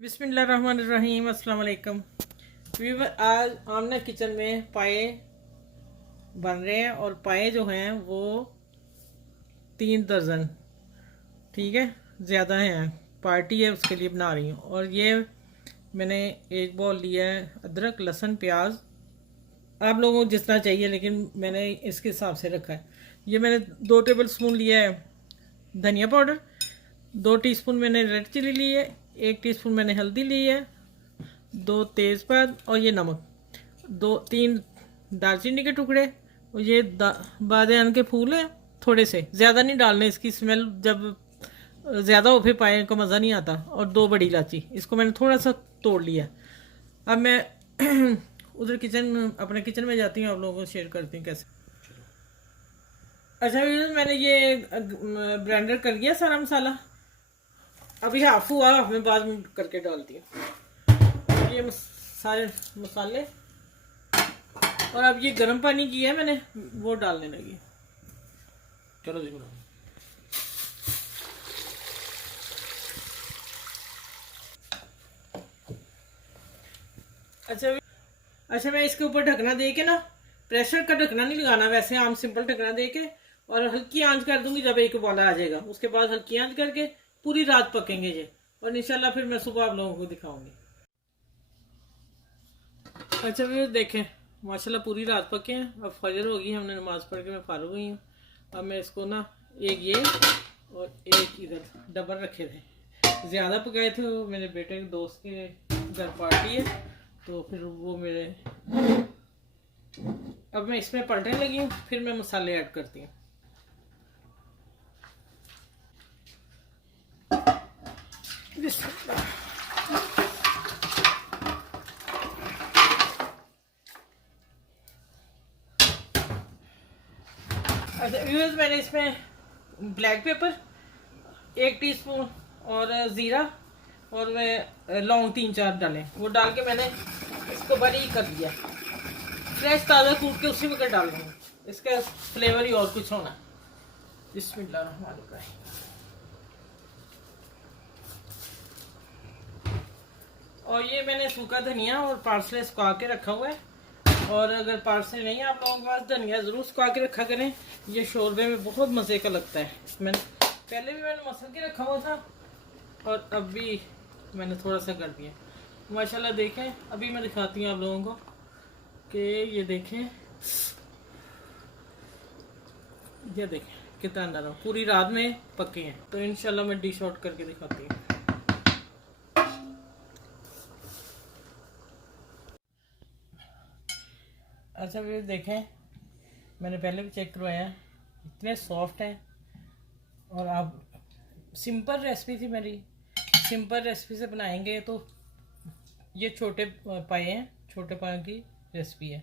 बिस्मिल्लाहिर्रहमानिर्रहीम। अस्सलाम वालेकुम। आज आमना किचन में पाए बन रहे हैं और पाए जो हैं वो 3 दर्जन, ठीक है, ज़्यादा हैं। पार्टी है उसके लिए बना रही हूँ। और ये मैंने एक बॉल लिया है अदरक लहसुन प्याज, आप लोगों को जितना चाहिए, लेकिन मैंने इसके हिसाब से रखा है। ये मैंने 2 टेबल स्पून लिया है धनिया पाउडर, 2 टीस्पून मैंने रेड चिली ली है, 1 टीस्पून मैंने हल्दी ली है, 2 तेज़पात और ये नमक, 2-3 दालचीनी के टुकड़े और ये बादन के फूल हैं थोड़े से, ज़्यादा नहीं डालने, इसकी स्मेल जब ज़्यादा हो फिर पाए का मज़ा नहीं आता। और 2 बड़ी इलायची, इसको मैंने थोड़ा सा तोड़ लिया। अब मैं उधर अपने किचन में जाती हूँ, आप लोगों को शेयर करती हूँ कैसे। अच्छा मैंने ये ब्लेंडर कर लिया सारा मसाला, अभी हाफ हुआ, मैं बाद में करके डालती हूँ ये सारे मसाले। और अब ये गर्म पानी किया है मैंने, वो डालने लगी। चलो जी बनाओ। अच्छा मैं इसके ऊपर ढकना दे के ना, प्रेशर का ढकना नहीं लगाना, वैसे आम सिंपल ढकना दे के, और हल्की आंच कर दूंगी। जब एक उबाला आ जाएगा उसके बाद हल्की आंच करके पूरी रात पकेंगे ये, और इंशाल्लाह फिर मैं सुबह आप लोगों को दिखाऊंगी। अच्छा भी देखें, माशाल्लाह पूरी रात पके हैं। अब फजर होगी, हमने नमाज पढ़ के मैं फारूक हुई हूँ। अब मैं इसको ना, एक ये और एक इधर डबल रखे थे, ज़्यादा पकाए थे। वो मेरे बेटे के दोस्त के घर पार्टी है, तो फिर वो मेरे, अब मैं इसमें पलटने लगी हूँ, फिर मैं मसाले ऐड करती हूँ। अच्छा मैंने इसमें ब्लैक पेपर 1 टीस्पून और ज़ीरा और मैं लौंग 3-4 डाले, वो डाल के मैंने इसको बारीक कर दिया। फ्रेश ताज़ा कूट के उसी में डाल दूँगा, इसका फ्लेवर ही और कुछ होना। बिस्मिल्लाहिर्रहमानिर्रहीम। और ये मैंने सूखा धनिया और पार्सले सुखा के रखा हुआ है। और अगर पार्सले नहीं है आप लोगों के पास, धनिया ज़रूर सुखा के रखा करें, ये शोरबे में बहुत मज़े का लगता है। मैंने पहले भी मसल के रखा हुआ था और अब भी मैंने थोड़ा सा कर दिया। माशाल्लाह देखें, अभी मैं दिखाती हूँ आप लोगों को कि ये देखें, ये देखें कितना नरम, पूरी रात में पके हैं। तो इंशाल्लाह मैं डिश आउट करके दिखाती हूँ। अच्छा भी देखें, मैंने पहले भी चेक करवाया, इतने सॉफ्ट हैं। और आप, सिंपल रेसिपी थी मेरी, सिंपल रेसिपी से बनाएंगे तो ये छोटे पाए हैं, छोटे पाए की रेसिपी है।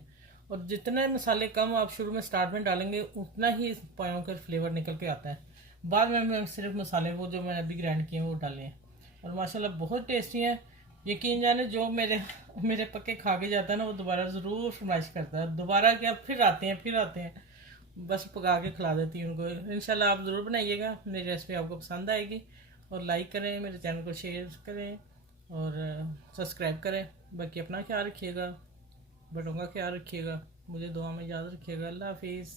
और जितने मसाले कम आप शुरू में स्टार्ट में डालेंगे, उतना ही पायों का फ्लेवर निकल के आता है। बाद में मैं सिर्फ मसाले वो जो मैंने अभी ग्राइंड किए हैं वो डाले हैं, और माशाल्लाह बहुत टेस्टी हैं। यकीन जाने जो मेरे मेरे पक्के खा के जाता है ना, वो दोबारा ज़रूर फरमाइश करता है, दोबारा क्या, फिर आते हैं। बस पका के खिला देती हूँ उनको। इंशाल्लाह आप ज़रूर बनाइएगा, मेरी रेसिपी आपको पसंद आएगी। और लाइक करें, मेरे चैनल को शेयर करें और सब्सक्राइब करें। बाकी अपना ख्याल रखिएगा, बड़ों का ख्याल रखिएगा, मुझे दुआ में याद रखिएगा। अल्लाह हाफिज़।